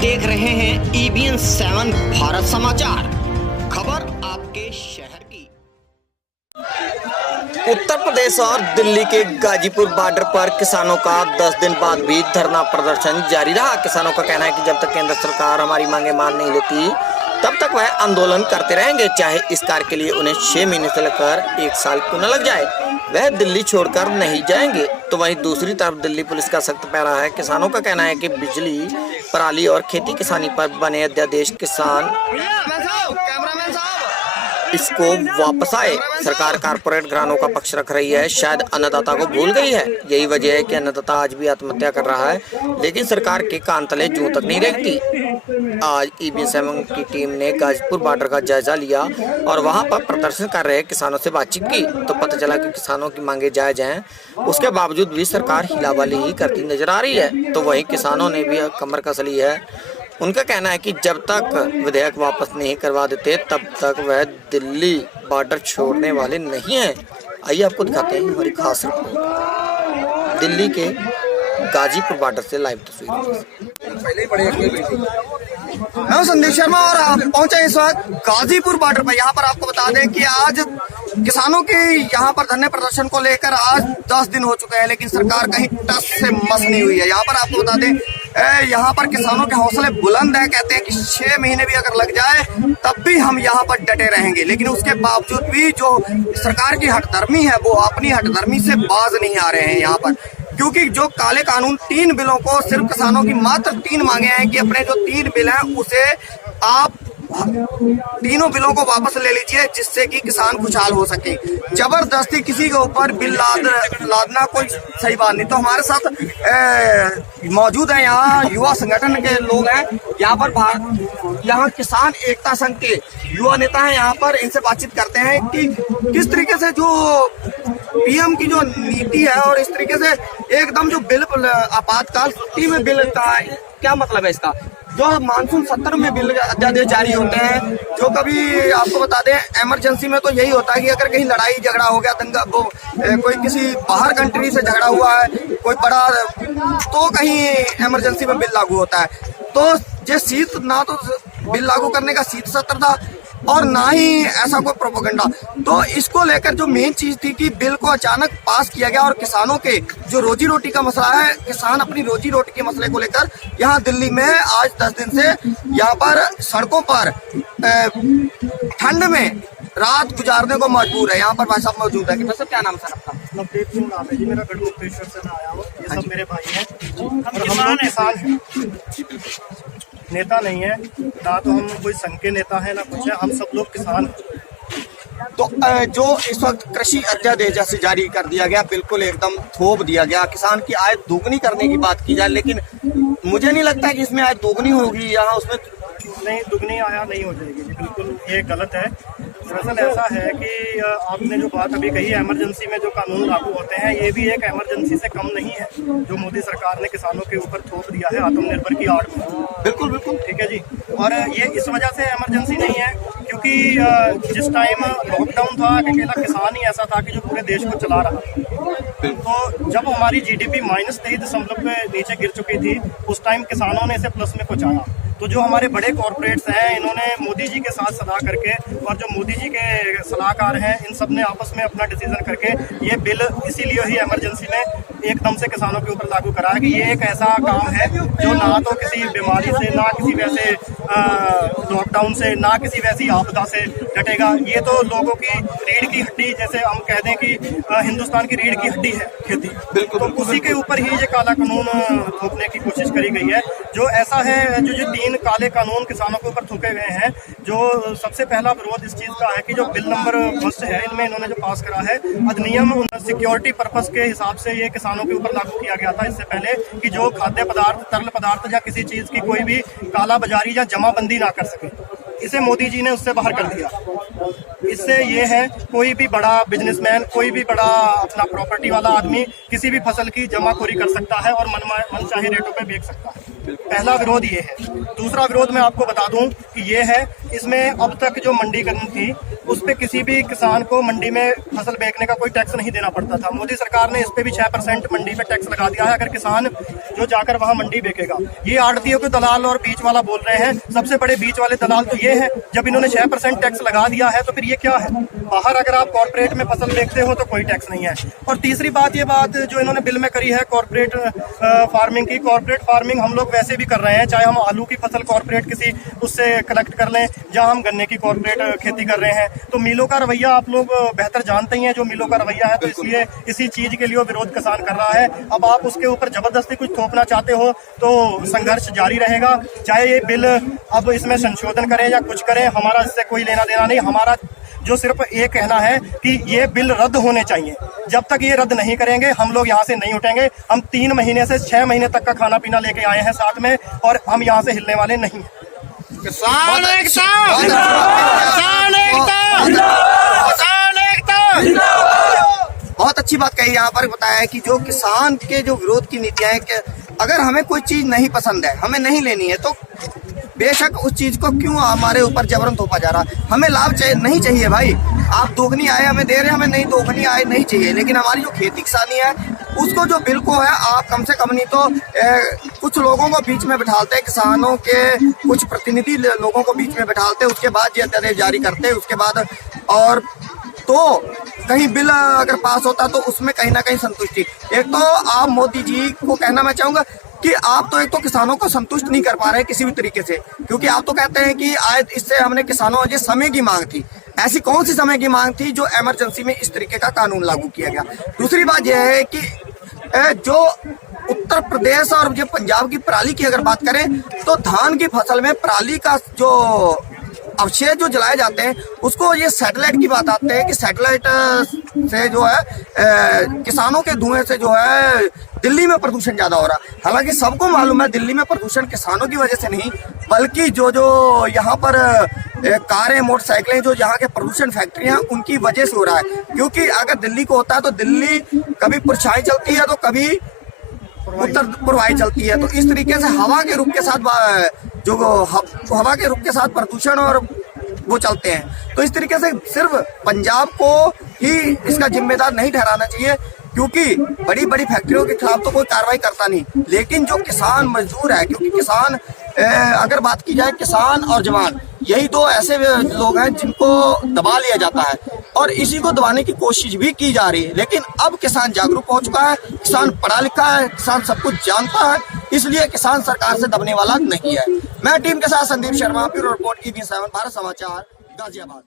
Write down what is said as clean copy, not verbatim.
देख रहे हैं EBN 7 भारत समाचार। खबर आपके शहर की। उत्तर प्रदेश और दिल्ली के गाजीपुर बॉर्डर पर किसानों का 10 दिन बाद भी धरना प्रदर्शन जारी रहा। किसानों का कहना है कि जब तक केंद्र सरकार हमारी मांगे मान नहीं लेती तब तक वह आंदोलन करते रहेंगे, चाहे इस कार्य के लिए उन्हें 6 महीने से लेकर 1 साल क्यों न लग जाए। वह दिल्ली छोड़कर नहीं जाएंगे। तो वहीं दूसरी तरफ दिल्ली पुलिस का सख्त पैरा है। किसानों का कहना है कि बिजली, पराली और खेती किसानी पर बने अध्यादेश किसान इसको वापस आए। सरकार कारपोरेट घरानों का पक्ष रख रही है, शायद अन्नदाता को भूल गई है। यही वजह है कि अन्नदाता आज भी आत्महत्या कर रहा है, लेकिन सरकार के कान तले जूं तक नहीं रेंगती। आज EBN 7 की टीम ने गाजीपुर बॉर्डर का जायजा लिया और वहां पर प्रदर्शन कर रहे किसानों से बातचीत की तो पता चला कि किसानों की मांगे जायज हैं, उसके बावजूद भी सरकार हिलावाली ही करती नजर आ रही है। तो वहीं किसानों ने भी कमर कस ली है। उनका कहना है कि जब तक विधेयक वापस नहीं करवा देते तब तक वह दिल्ली बॉर्डर छोड़ने वाले नहीं हैं। आइए आपको दिखाते हैं हमारी खास रिपोर्ट दिल्ली के गाजीपुर बॉर्डर से लाइव तस्वीर। मैं संदीप शर्मा और आप पहुंचे इस वक्त गाजीपुर बॉर्डर पर। यहाँ पर आपको बता दें कि आज किसानों के यहाँ पर धरने प्रदर्शन को लेकर आज 10 दिन हो चुके हैं, लेकिन सरकार कहीं टस से मस नहीं हुई है। यहाँ पर आपको बता दें यहाँ पर किसानों के हौसले बुलंद है। कहते हैं कि 6 महीने भी अगर लग जाए तब भी हम यहाँ पर डटे रहेंगे, लेकिन उसके बावजूद भी जो सरकार की हठधर्मी है वो अपनी हठधर्मी से बाज नहीं आ रहे हैं यहाँ पर। क्योंकि जो काले कानून 3 बिलों को सिर्फ किसानों की मात्र 3 मांगे हैं कि अपने जो 3 बिल हैं उसे आप तीनों बिलों को वापस ले लीजिए, जिससे कि किसान खुशहाल हो सके। जबरदस्ती किसी के ऊपर बिल लादना कोई सही बात नहीं। तो हमारे साथ मौजूद है यहाँ युवा संगठन के लोग हैं। यहाँ किसान एकता संघ के युवा नेता हैं। यहाँ पर इनसे बातचीत करते हैं कि किस तरीके से जो PM की जो नीति है और इस तरीके से एकदम जो बिल आपातकाल स्थिति में बिल का क्या मतलब है इसका। जो मानसून सत्र में बिल अध्यादेश जारी होते हैं, जो कभी आपको बता दें इमरजेंसी में तो यही होता है कि अगर कहीं लड़ाई झगड़ा हो गया, दंगा कोई किसी बाहर कंट्री से झगड़ा हुआ है कोई बड़ा, तो कहीं इमरजेंसी में बिल लागू होता है। तो ये शीत ना तो बिल लागू करने का शीत सत्र था और ना ही ऐसा कोई प्रोपेगेंडा। तो इसको लेकर जो मेन चीज थी कि बिल को अचानक पास किया गया और किसानों के जो रोजी रोटी का मसला है, किसान अपनी रोजी रोटी के मसले को लेकर यहाँ दिल्ली में आज 10 दिन से यहाँ पर सड़कों पर ठंड में रात गुजारने को मजबूर है। यहाँ पर भाई साहब मौजूद है। कि सर क्या नाम सर आपका? नवदीप सिंह नाम है जी मेरा। गढ़मुक्तेश्वर से मैं आया हूँ। ये सब मेरे भाई हैं और हम लोग किसान हैं, नेता नहीं है ना। तो हम कोई संघ के नेता है ना कुछ है, हम सब लोग किसान हैं। तो जो इस वक्त कृषि अध्यादेश जैसे जारी कर दिया गया, बिल्कुल एकदम थोप दिया गया, किसान की आय दोगुनी करने की बात की जाए, लेकिन मुझे नहीं लगता कि इसमें आय दोगुनी होगी। यहाँ उसमें नहीं, दुगनी आया नहीं हो जाएगी जी, बिल्कुल ये गलत है। दरअसल ऐसा है कि आपने जो बात अभी कही इमरजेंसी में जो कानून लागू होते हैं, ये भी एक इमरजेंसी से कम नहीं है जो मोदी सरकार ने किसानों के ऊपर थोप दिया है आत्मनिर्भर की आड़ में। बिल्कुल बिल्कुल ठीक है जी। और ये इस वजह से इमरजेंसी नहीं है क्योंकि जिस टाइम लॉकडाउन था अकेला किसान ही ऐसा था कि जो पूरे देश को चला रहा था। तो जब हमारी GDP -23% पे नीचे गिर चुकी थी, उस टाइम किसानों ने इसे प्लस में पहुंचाया। तो जो हमारे बड़े कॉर्पोरेट्स हैं, इन्होंने मोदी जी के साथ सलाह करके और जो मोदी जी के सलाहकार हैं, इन सब ने आपस में अपना डिसीजन करके ये बिल इसीलिए ही इमरजेंसी में एकदम से किसानों के ऊपर लागू करा है कि ये एक ऐसा काम है जो ना तो किसी बीमारी से, ना किसी वैसे लॉकडाउन से, ना किसी वैसी आपदा से डटेगा। ये तो लोगों की रीढ़ की हड्डी, जैसे हम कह दें कि हिंदुस्तान की रीढ़ की हड्डी है खेती। तो उसी के ऊपर ही ये काला कानून थोपने की कोशिश करी गई है। जो ऐसा है, जो 3 काले कानून किसानों के ऊपर थोपे गए हैं, जो सबसे पहला विरोध इस चीज का है कि जो बिल नंबर 1 है, इनमें इन्होंने जो पास करा है अधिनियम सिक्योरिटी पर्पस के हिसाब से ये किसानों के ऊपर लागू किया गया था इससे पहले, कि जो खाद्य पदार्थ, तरल पदार्थ या किसी चीज की कोई भी काला बाजारी या जमाबंदी ना कर सके। इसे मोदी जी ने उससे बाहर कर दिया। इससे ये है, कोई भी बड़ा बिजनेसमैन, कोई भी बड़ा अपना प्रॉपर्टी वाला आदमी किसी भी फसल की जमाखोरी कर सकता है और मनचाही रेटों पे बेच सकता है। पहला विरोध ये है। दूसरा विरोध मैं आपको बता दूं कि ये है, इसमें अब तक जो मंडीकरण थी उस पे किसी भी किसान को मंडी में फसल बेचने का कोई टैक्स नहीं देना पड़ता था। मोदी सरकार ने इस पे भी 6% मंडी पे टैक्स लगा दिया है अगर किसान जो जाकर वहां मंडी बेचेगा। ये आड़तियों के दलाल और बीच वाला बोल रहे हैं, सबसे बड़े बीच वाले दलाल तो ये है। जब इन्होंने 6% टैक्स लगा दिया है तो फिर ये क्या है? बाहर अगर आप कॉर्पोरेट में फसल बेचते हो तो कोई टैक्स नहीं है। और तीसरी बात, ये बात जो इन्होंने बिल में करी है कॉर्पोरेट फार्मिंग की, कॉर्पोरेट फार्मिंग हम लोग वैसे भी कर रहे हैं, चाहे हम आलू की फसल कॉर्पोरेट किसी उससे कलेक्ट कर लें, जहां हम गन्ने की कॉर्पोरेट खेती कर रहे हैं। तो मिलों का रवैया आप लोग बेहतर जानते ही हैं, जो मिलों का रवैया है, तो इसलिए इसी चीज के लिए विरोध किसान कर रहा है। अब आप उसके ऊपर जबरदस्ती कुछ थोपना चाहते हो तो संघर्ष जारी रहेगा। चाहे ये बिल अब इसमें संशोधन करें या कुछ करें, हमारा इससे कोई लेना देना नहीं। हमारा जो सिर्फ ये कहना है कि ये बिल रद्द होने चाहिए। जब तक ये रद्द नहीं करेंगे हम लोग यहाँ से नहीं उठेंगे। हम 3 महीने से 6 महीने तक का खाना पीना लेके आए हैं साथ में, और हम यहाँ से हिलने वाले नहीं हैं। किसान एकता, किसान एकता, किसान एकता। बहुत अच्छी बात कही यहाँ पर बताया है कि जो किसान के जो विरोध की नीतियां हैं कि अगर हमें कोई चीज नहीं पसंद है, हमें नहीं लेनी है, तो बेशक उस चीज को क्यों हमारे ऊपर जबरन थोपा जा रहा है। हमें लाभ नहीं चाहिए भाई, आप दोगुनी आय हमें दे रहे हैं, हमें नहीं दोगुनी आय नहीं चाहिए। लेकिन हमारी जो खेती किसानी है उसको जो बिल को है आप कम से कम नहीं तो कुछ लोगों को बीच में बिठालते हैं, किसानों के कुछ प्रतिनिधि लोगों को बीच में बिठालते हैं, उसके बाद ये अध्यादेश जारी करते हैं। उसके बाद और तो कहीं बिल अगर पास होता तो उसमें कहीं ना कहीं संतुष्टि। एक तो आप मोदी जी को कहना मैं चाहूंगा कि आप तो एक तो किसानों को संतुष्ट नहीं कर पा रहे किसी भी तरीके से, क्योंकि आप तो कहते हैं कि आज इससे हमने किसानों जो समय की मांग थी, ऐसी कौन सी समय की मांग थी जो इमरजेंसी में इस तरीके का कानून लागू किया गया। दूसरी बात यह है कि जो उत्तर प्रदेश और जो पंजाब की पराली की अगर बात करें तो धान की फसल में पराली का जो अवशेष जो जलाए जाते हैं उसको ये सैटेलाइट की बात आते हैं कि सैटेलाइट से जो है किसानों के धुएं से जो है दिल्ली में प्रदूषण ज्यादा हो रहा है। हालांकि सबको मालूम है दिल्ली में प्रदूषण किसानों की वजह से नहीं, बल्कि जो यहाँ पर कारें मोटरसाइकिलें जो यहाँ के प्रदूषण फैक्ट्री हैं उनकी वजह से हो रहा है। क्योंकि अगर दिल्ली को होता है तो दिल्ली कभी परछाई चलती है तो कभी उत्तर पूर्वाई चलती है। तो इस तरीके से हवा के रुख के साथ जो हवा के रुख के साथ प्रदूषण और वो चलते हैं। तो इस तरीके से सिर्फ पंजाब को ही इसका जिम्मेदार नहीं ठहराना चाहिए, क्योंकि बड़ी बड़ी फैक्ट्रियों के खिलाफ तो कोई कार्रवाई करता नहीं, लेकिन जो किसान मजदूर है, क्योंकि किसान अगर बात की जाए किसान और जवान यही दो ऐसे लोग हैं जिनको दबा लिया जाता है और इसी को दबाने की कोशिश भी की जा रही है। लेकिन अब किसान जागरूक हो चुका है, किसान पढ़ा लिखा है, किसान सब कुछ जानता है, इसलिए किसान सरकार से दबने वाला नहीं है। मैं टीम के साथ Sandeep Sharma, bureau report EB7 Bharat समाचार, गाजियाबाद।